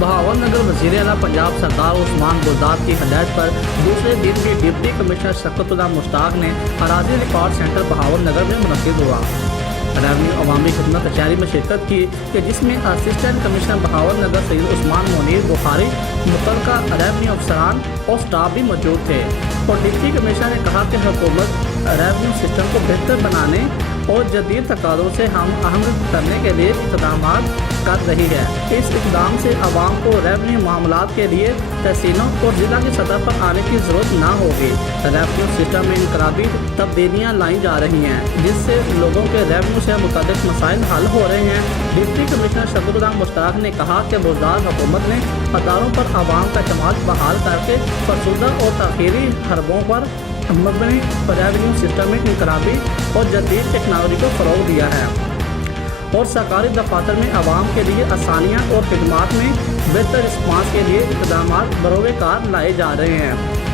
बहावल नगर वज़ीर आला पंजाब सरदार उस्मान गुलदार की हदायत पर दूसरे दिन भी डिप्टी कमिश्नर शफ़क़तुल्लाह मुश्ताक ने अराजी रिकॉर्ड सेंटर बहावल नगर में मुनक़िद हुआ। रेवन्यू अवामी खिदमत कचहरी में शिरकत की कि जिसमें असिस्टेंट कमिश्नर बहावल नगर सैयद उस्मान मुनीर बुखारी, मुतल्लिका रेवन्यू अफसरान और स्टाफ भी मौजूद थे। और डिप्टी कमिश्नर ने कहा कि हुकूमत रेवन्यू सिस्टम को बेहतर बनाने और जदीद तकाज़ों से हम अहम करने के लिए इक़दाम कर रही है। इस इक़दाम से आवाम को रेवन्यू मामलात के लिए तहसीलों और ज़िला की सतह पर आने की ज़रूरत ना होगी। रेवन्यू सिस्टम में इनकलाबी तब्दीलियाँ लाई जा रही हैं, जिससे लोगों के रेवन्यू से मुताल्लिक़ मसाइल हल हो रहे हैं। डिप्टी कमिश्नर शफ़क़तुल्लाह मुश्ताक ने कहा कि बुज़दार हुकूमत ने अदारों पर आवाम का एतमाद बहाल करके फरसुदा और ताख़ीरी हरबों पर मबनी रेवन्यू सिस्टम में इनकलाबी और जदीद टेक्नोलॉजी को फ़रोग़ दिया है और सरकारी दफातर में आवाम के लिए आसानियाँ और खिदमात में बेहतर रिस्पांस के लिए इक़दाम बरोए कार लाए जा रहे हैं।